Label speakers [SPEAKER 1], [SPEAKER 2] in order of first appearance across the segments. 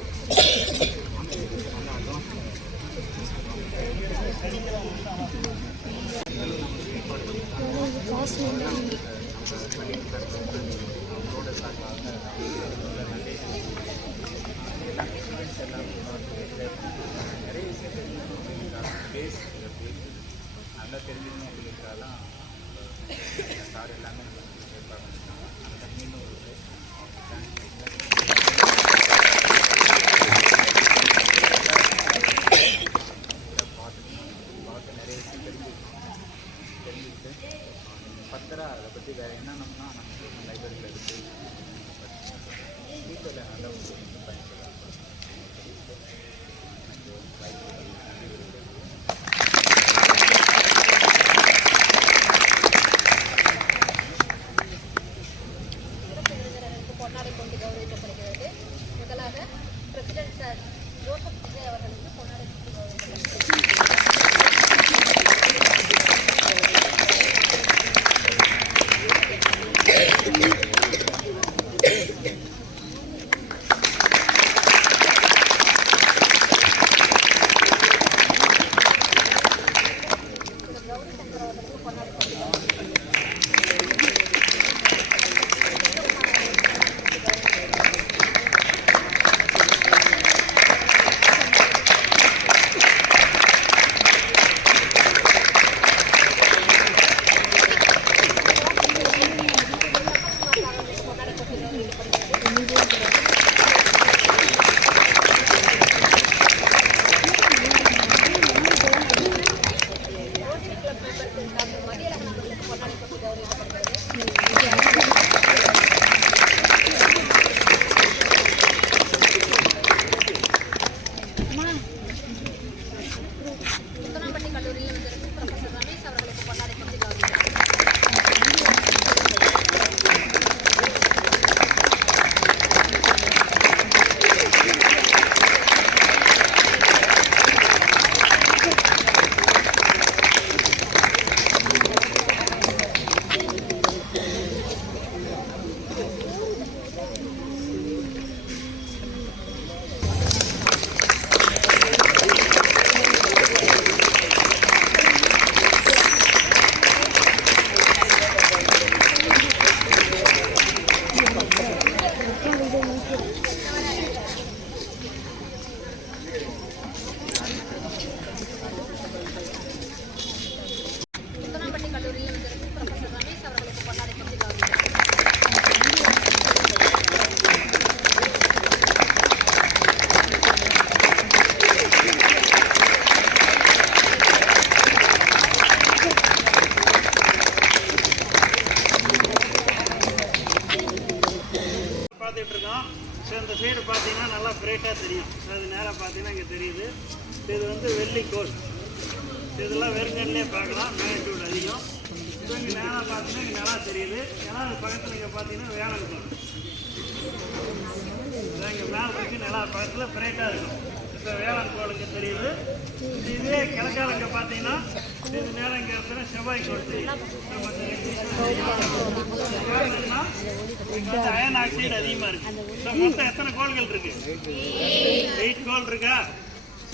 [SPEAKER 1] Thank you. தெரிஞ்சுக்கிட்டு ஃபர்தராக அதை பற்றி வேறு என்னென்னம்னா நம்ம லைப்ரரியில் இருக்குது வீட்டில் நல்ல ஒரு பயன்படுறாங்க
[SPEAKER 2] பார்த்தீங்கன்னா நல்லா பிரைட்டாக தெரியும். அது நேராக பார்த்தீங்கன்னா இங்கே தெரியுது. இது வந்து வெள்ளி கோல். இதெல்லாம் வெறுங்கல்லே பார்க்கலாம். மேக்னிடியூட் அதிகம். ஸோ இங்கே நேராக பார்த்தீங்கன்னா இங்கே நல்லா தெரியுது. ஏன்னா அது பக்கத்தில் இங்கே பார்த்தீங்கன்னா வேளாண் கோள் இங்கே மேலே இருக்கு. நிலா பக்கத்தில் ஃப்ரேட்டாக இருக்கும். இப்போ வேலை தெரியுது. இதே கிழக்கால பார்த்தீங்கன்னா இது நேரம் இங்கே இருக்கிற செவ்வாய் கொடுத்து தெரியும் நம்ம அந்த வந்து அயன் ஆக்சைடு அதிகமாக இருக்குது மொத்தம் எத்தனை கோள்கள் இருக்கு? எயிட் கோல் இருக்கா?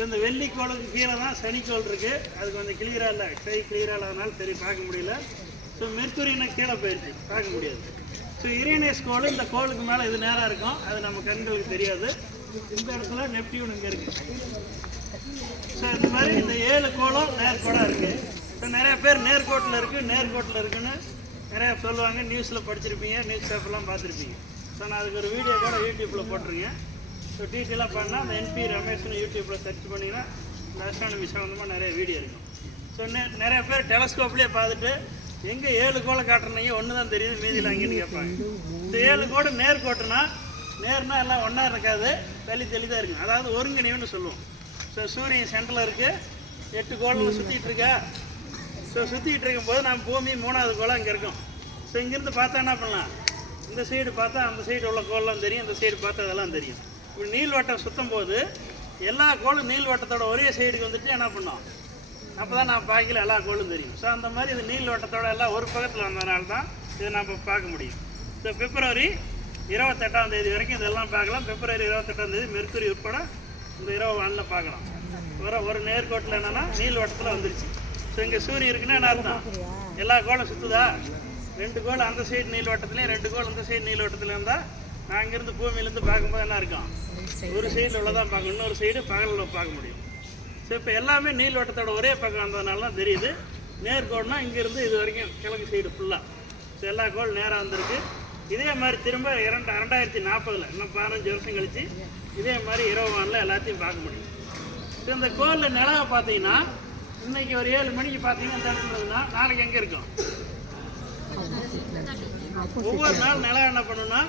[SPEAKER 2] இந்த வெள்ளி கோளுக்கு கீழே தான் சனி கோள் இருக்கு. அது கொஞ்சம் கிளியராக இல்லை. கை கிளியராக இல்லாதனால சரி பார்க்க முடியல. ஸோ மெர்க்குரினா கீழே போயிடுச்சு. பார்க்க முடியாது. ஸோ யுரேனியஸ் கோள் இந்த கோளுக்கு மேலே இது நேராக இருக்கும். அது நம்ம கண்களுக்கு தெரியாது. இந்த இடத்துல நெப்டியூன் இங்கே இருக்குது ஸோ இந்த மாதிரி இந்த ஏழு கோலம் நேர்கோடாக இருக்குது ஸோ நிறைய பேர் நேர்கோட்டில் இருக்குது நேர்கோட்டில் இருக்குன்னு நிறையா சொல்லுவாங்க. நியூஸில் படிச்சிருப்பீங்க நியூஸ் பேப்பர்லாம் பார்த்துருப்பீங்க. ஸோ நான் அதுக்கு ஒரு வீடியோ கூட யூடியூப்பில் போட்டிருக்கேன். ஸோ டீட்டெயிலாக பண்ணால் அந்த என்பி ரமேஷ்னு யூடியூப்பில் சர்ச் பண்ணிங்கன்னா இந்த அஸ்ட்ரானமி சம்மந்தமாக நிறைய வீடியோ இருக்கும். ஸோ நிறைய பேர் டெலஸ்கோப்லேயே பார்த்துட்டு எங்கே ஏழு கோளை காட்டுறீங்க ஒன்று தான் தெரியுது மீதியில் அங்கேன்னு கேட்பாங்க. இந்த ஏழு கோடு நேர்கோட்டுனா நேர்னா எல்லாம் ஒன்றா இருக்காது வெளி தெளிதாக இருக்கும் அதாவது ஒருங்கிணைவுன்னு சொல்லுவோம். ஸோ சூரியன் சென்டரில் இருக்குது எட்டு கோளில் சுற்றிட்டு இருக்கா? ஸோ சுற்றிட்டு இருக்கும்போது நம்ம பூமி மூணாவது கோளம் இங்கே இருக்கும். ஸோ இங்கேருந்து பார்த்தா என்ன பண்ணலாம்? இந்த சைடு பார்த்தா அந்த சைடு உள்ள கோல்லாம் தெரியும். இந்த சைடு பார்த்தா அதெல்லாம் தெரியும். இப்படி நீள்வட்டம் சுற்றும் போது எல்லா கோளும் நீள்வட்டத்தோட ஒரே சைடுக்கு வந்துட்டு என்ன பண்ணோம்? அப்போ தான் நான் பார்க்கல எல்லா கோளும் தெரியும். ஸோ அந்த மாதிரி இது நீள்வட்டத்தோட எல்லாம் ஒரு பக்கத்தில் வந்ததுனால தான் இதை நம்ம பார்க்க முடியும். ஸோ பிப்ரவரி இருபத்தெட்டாம் தேதி வரைக்கும் இதெல்லாம் பார்க்கலாம். பிப்ரவரி இருபத்தெட்டாம் தேதி மெர்க்குரி உட்பட இந்த இரவு வானில் பார்க்கலாம். ஒரு ஒரு நேர்கோட்டில் என்னன்னா நீள்வட்டத்தில் வந்துருச்சு. ஸோ இங்கே சூரியன் இருக்குன்னா என்ன அர்த்தம்? எல்லா கோலம் சுற்றுதா ரெண்டு கோள் அந்த சைடு நீள்வட்டத்துலேயும் ரெண்டு கோள் இந்த சைடு நீள்வட்டத்துலேயும் இருந்தால் நான் இங்கேருந்து பூமியிலேருந்து பார்க்கும்போது என்ன இருக்கும் ஒரு சைடில் உள்ளதான் பார்க்கணும். இன்னொரு சைடு பகலில் பார்க்க முடியும். ஸோ இப்போ எல்லாமே நீள்வட்டத்தோட ஒரே பக்கம் வந்ததுனால தான் தெரியுது. நேர்கோடுனா இங்கேருந்து இது வரைக்கும் கிழக்கு சைடு ஃபுல்லாக ஸோ எல்லா கோள் நேராக வந்திருக்கு. இதே மாதிரி திரும்ப இரண்டு ரெண்டாயிரத்தி நாற்பதில் இன்னும் பதினஞ்சு வருஷம் கழித்து இதே மாதிரி இரவு வானில் எல்லாத்தையும் பார்க்க முடியும். இப்போ இந்த கோளில் நிலவை பார்த்தீங்கன்னா இன்னைக்கு ஒரு ஏழு மணிக்கு பார்த்தீங்கன்னா இந்த இடத்துல நாளைக்கு எங்கே இருக்கும் ஒவ்வொரு நாள் நிலம் என்ன பண்ணுன்னா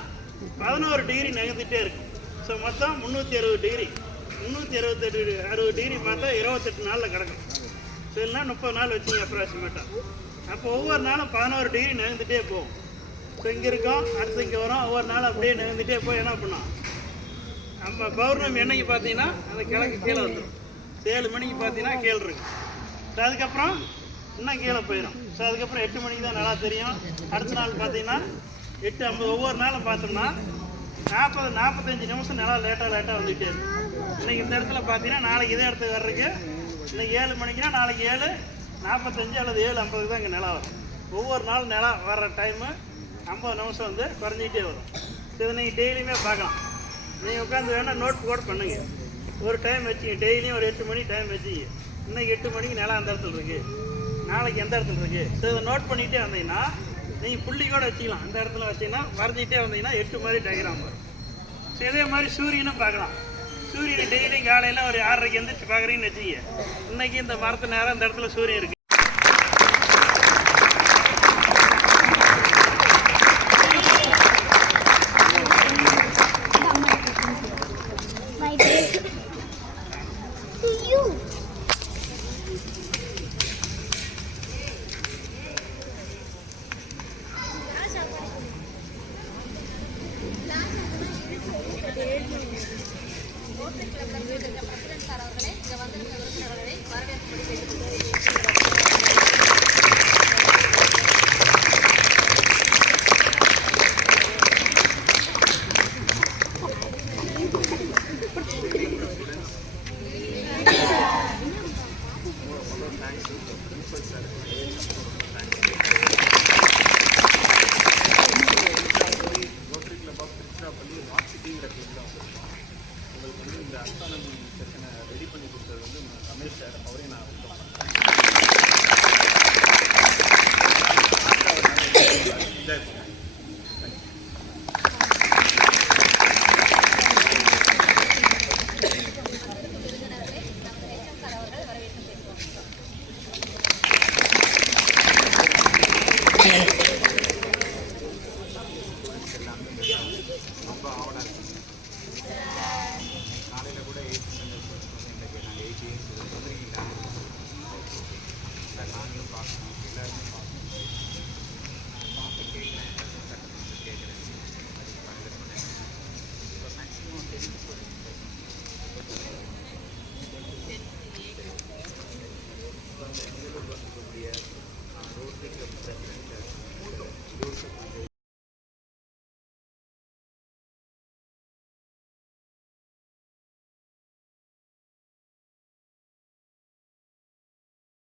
[SPEAKER 2] பதினோரு டிகிரி நகர்ந்துகிட்டே இருக்கும். ஸோ மொத்தம் முந்நூற்றி அறுபது டிகிரி முந்நூற்றி அறுபத்தெட்டு அறுபது டிகிரி பார்த்தா இருபத்தெட்டு நாளில் கிடக்கும். ஸோ இல்லைன்னா முப்பது நாள் வச்சுங்க அப்ராக்சிமேட்டாக அப்போ ஒவ்வொரு நாளும் பதினோரு டிகிரி நகர்ந்துகிட்டே போகும். ஸோ இங்கே இருக்கோம். அடுத்து இங்கே வரோம். ஒவ்வொரு நாளும் அப்படியே நகர்ந்துட்டே போய் என்ன பண்ணோம்? நம்ம பௌர்ணமி என்னைக்கு பார்த்தீங்கன்னா அந்த கிழக்கு கீழே வந்துடும். ஏழு மணிக்கு பார்த்தீங்கன்னா கீழே இருக்கும். ஸோ அதுக்கப்புறம் இன்னும் கீழே போயிடும். ஸோ அதுக்கப்புறம் எட்டு மணிக்கு தான் நல்லா தெரியும். அடுத்த நாள் பார்த்தீங்கன்னா எட்டு ஐம்பது ஒவ்வொரு நாளும் பார்த்தோம்னா நாற்பது நாற்பத்தஞ்சு நிமிஷம் நல்லா லேட்டாக லேட்டாக வந்துகிட்டே இருக்கும். இன்னைக்கு இந்த இடத்துல பார்த்தீங்கன்னா நாளைக்கு இதே இடத்துக்கு வர்றதுக்கு இன்னைக்கு ஏழு மணிக்குன்னா நாளைக்கு ஏழு நாற்பத்தஞ்சு அல்லது ஏழு ஐம்பதுக்கு தான் இங்கே நிலா வரும். ஒவ்வொரு நாள் நிலா வர்ற டைமு ஐம்பது நிமிஷம் வந்து குறைஞ்சிக்கிட்டே வரும். ஸோ இதை நீங்கள் டெய்லியுமே பார்க்கலாம். நீங்கள் உட்காந்து வேணால் நோட் கூட பண்ணுங்க. ஒரு டைம் வச்சுங்க. டெய்லியும் ஒரு எட்டு மணி டைம் வச்சுங்க. இன்னைக்கு எட்டு மணிக்கு நிலம் அந்த இடத்துல இருக்குது நாளைக்கு எந்த இடத்துல இருக்குது ஸோ இதை நோட் பண்ணிகிட்டே வந்தீங்கன்னா நீங்கள் புள்ளி கூட வச்சுக்கலாம். அந்த இடத்துல வச்சீங்கன்னா வரைஞ்சிக்கிட்டே வந்தீங்கன்னா எட்டு மாதிரி டயக்ராம் வரும். ஸோ இதே மாதிரி சூரியனும் பார்க்கலாம். சூரியனை டெய்லியும் காலையில் ஒரு ஆறரைக்கு எந்திரிச்சு பார்க்குறீங்கன்னு வச்சுங்க. இன்றைக்கி இந்த மரத்து நேரம் இந்த இடத்துல சூரியன்
[SPEAKER 1] இருக்குது